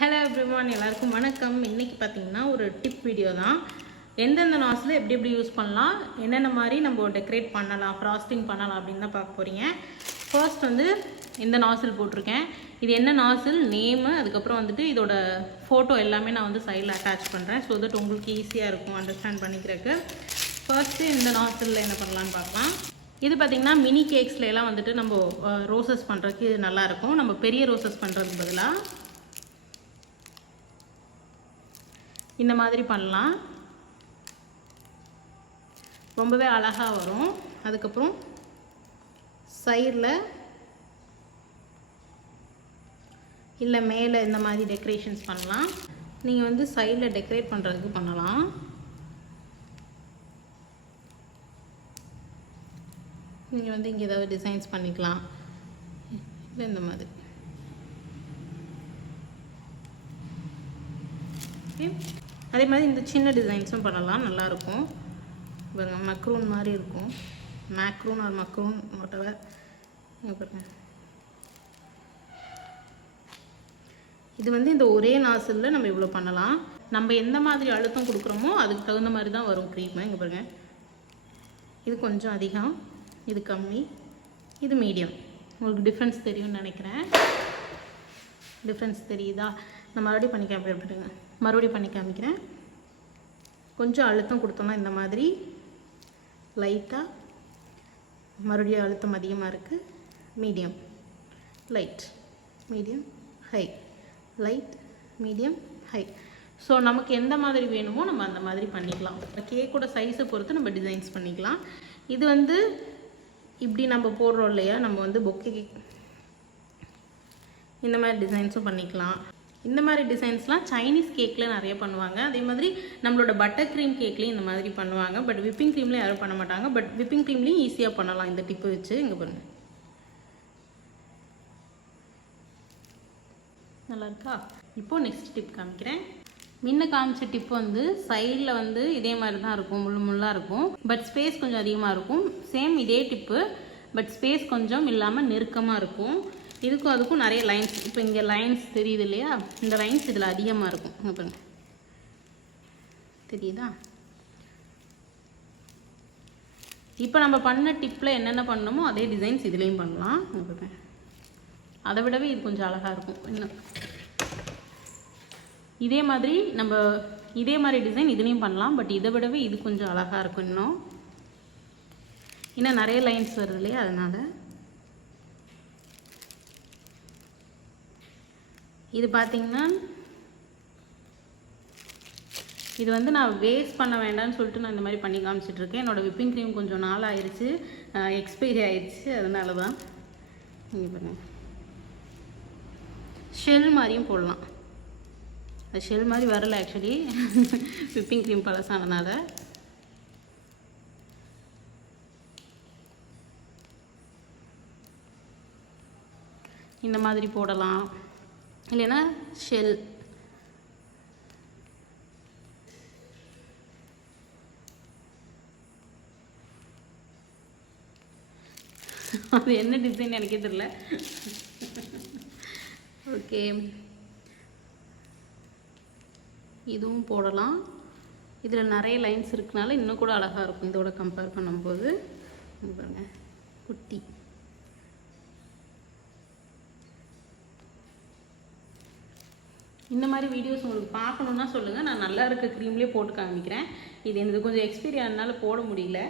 Hello everyone, எல்லாருக்கும் வணக்கம். இன்றைக்கி பார்த்தீங்கன்னா ஒரு டிப் வீடியோ தான். எந்தெந்த நாஸில் எப்படி எப்படி யூஸ் பண்ணலாம், என்னென்ன மாதிரி நம்ம டெக்கரேட் பண்ணலாம், ஃப்ராஸ்டிங் பண்ணலாம் அப்படின்னு தான் பார்க்க போகிறீங்க. ஃபர்ஸ்ட் வந்து இந்த நாசில் போட்டிருக்கேன். இது என்ன நாசில், நேமு, அதுக்கப்புறம் வந்துட்டு இதோட ஃபோட்டோ எல்லாமே நான் வந்து சைடில் அட்டாச் பண்ணுறேன். ஸோ தட் உங்களுக்கு ஈஸியாக இருக்கும் அண்டர்ஸ்டாண்ட் பண்ணிக்கிறதுக்கு. ஃபர்ஸ்ட்டு இந்த நாசிலில் என்ன பண்ணலான்னு பார்க்கலாம். இது பார்த்திங்கன்னா மினி கேக்ஸில் எல்லாம் வந்துட்டு நம்ம ரோசஸ் பண்ணுறதுக்கு இது நல்லாயிருக்கும். நம்ம பெரிய ரோசஸ் பண்ணுறதுக்கு பதிலாக இந்த மாதிரி பண்ணலாம். ரொம்பவே அழகாக வரும். அதுக்கப்புறம் சைடில் இல்லை மேலே இந்த மாதிரி டெக்கரேஷன்ஸ் பண்ணலாம். நீங்கள் வந்து சைடில் டெக்கரேட் பண்ணுறதுக்கு பண்ணலாம். நீங்கள் வந்து இங்கே ஏதாவது டிசைன்ஸ் பண்ணிக்கலாம். இந்த மாதிரி அதே மாதிரி இந்த சின்ன டிசைன்ஸும் பண்ணலாம், நல்லாயிருக்கும். பாருங்கள், மக்ரூன் மாதிரி இருக்கும். மேக்ரூன் ஆர் மக்ரூன் வாட்டவர். பாருங்க, இது வந்து இந்த ஒரே நாசிலில் நம்ம இவ்வளோ பண்ணலாம். நம்ம எந்த மாதிரி அழுத்தம் கொடுக்குறோமோ அதுக்கு தகுந்த மாதிரி தான் வரும் க்ரீம். இங்கே பாருங்கள், இது கொஞ்சம் அதிகம், இது கம்மி, இது மீடியம். உங்களுக்கு டிஃப்ரென்ஸ் தெரியும்னு நினைக்கிறேன். டிஃப்ரென்ஸ் தெரியுதா? நான் மறுபடியும் பண்ணி காமிக்கிறேன். மறுபடியும் பண்ணி காமிக்கிறேன். கொஞ்சம் அழுத்தம் கொடுத்தோம்னா இந்த மாதிரி லைட்டாக, மறுபடியும் அழுத்தம் அதிகமாக இருக்குது. Medium, light, medium, high, light, medium, high. So நமக்கு எந்த மாதிரி வேணுமோ நம்ம அந்த மாதிரி பண்ணிக்கலாம். கேக்கோட சைஸை பொறுத்து நம்ம டிசைன்ஸ் பண்ணிக்கலாம். இது வந்து இப்படி நம்ம போடுறோம் இல்லையா, நம்ம வந்து பொக்கே கேக் இந்த மாதிரி டிசைன்ஸும் பண்ணிக்கலாம். இந்த மாதிரி டிசைன்ஸ்லாம் சைனீஸ் கேக்கில் நிறைய பண்ணுவாங்க. அதே மாதிரி நம்மளோட பட்டர் க்ரீம் கேக்லேயும் இந்த மாதிரி பண்ணுவாங்க. பட் விப்பிங் க்ரீம்லேயும் யாரும் பண்ண மாட்டாங்க. பட் விப்பிங் க்ரீம்லேயும் ஈஸியாக பண்ணலாம் இந்த டிப்பு வச்சு. இங்கே பாருங்கள், நல்லா இருக்கா? இப்போது நெக்ஸ்ட் டிப் காமிக்கிறேன். முன்ன காமிச்ச டிப் வந்து சைடில் வந்து இதே மாதிரி தான் இருக்கும், முள்ளாக இருக்கும். பட் ஸ்பேஸ் கொஞ்சம் அதிகமாக இருக்கும். சேம் இதே டிப்பு, பட் ஸ்பேஸ் கொஞ்சம் இல்லாமல் நெருக்கமாக இருக்கும். இதுக்கும் அதுக்கும் நிறைய லைன்ஸ், இப்போ இங்கே லைன்ஸ் தெரியுது இல்லையா, இந்த லைன்ஸ் இதில் அதிகமாக இருக்கும். இங்கே பாருங்க, தெரியுதா? இப்போ நம்ம பண்ண டிப்பில் என்னென்ன பண்ணணுமோ அதே டிசைன்ஸ் இதுலேயும் பண்ணலாம். இங்கே பாருங்க, அதை விடவே இது கொஞ்சம் அழகாக இருக்கும். இன்னும் இதே மாதிரி நம்ம இதே மாதிரி டிசைன் இதுலேயும் பண்ணலாம். பட் இதை விடவே இது கொஞ்சம் அழகாக இருக்கும். இன்னும் நிறைய லைன்ஸ் வருது இல்லையா, அதனால் இது பார்த்திங்கன்னா இது வந்து நான் வேஸ்ட் பண்ண வேண்டாம்னு சொல்லிட்டு நான் இந்த மாதிரி பண்ணி காமிச்சிட்ருக்கேன். என்னோடய விப்பிங் க்ரீம் கொஞ்சம் நாள் ஆயிடுச்சு, எக்ஸ்பைரி ஆயிடுச்சு, அதனால தான். இங்கே பாருங்கள், ஷெல் மாதிரியும் போடலாம். அது ஷெல் மாதிரி வரல ஆக்சுவலி, விப்பிங் க்ரீம் பழசானதுனால. இந்த மாதிரி போடலாம், இல்லைன்னா ஷெல். அது என்ன டிசைன் எனக்கே தெரியல. ஓகே, இதுவும் போடலாம். இதில் நிறைய லைன்ஸ் இருக்கனால இன்னும் கூட அழகாக இருக்கும் இதோட கம்பேர் பண்ணும்போது. பாருங்க, குட்டி. இந்த மாதிரி வீடியோஸ் உங்களுக்கு பார்க்கணுன்னா சொல்லுங்கள், நான் நல்லா இருக்க க்ரீம்லேயே போட்டு காமிக்கிறேன். இது எனக்கு கொஞ்சம் எக்ஸ்பீரியன்ஸ்னால போட முடியல.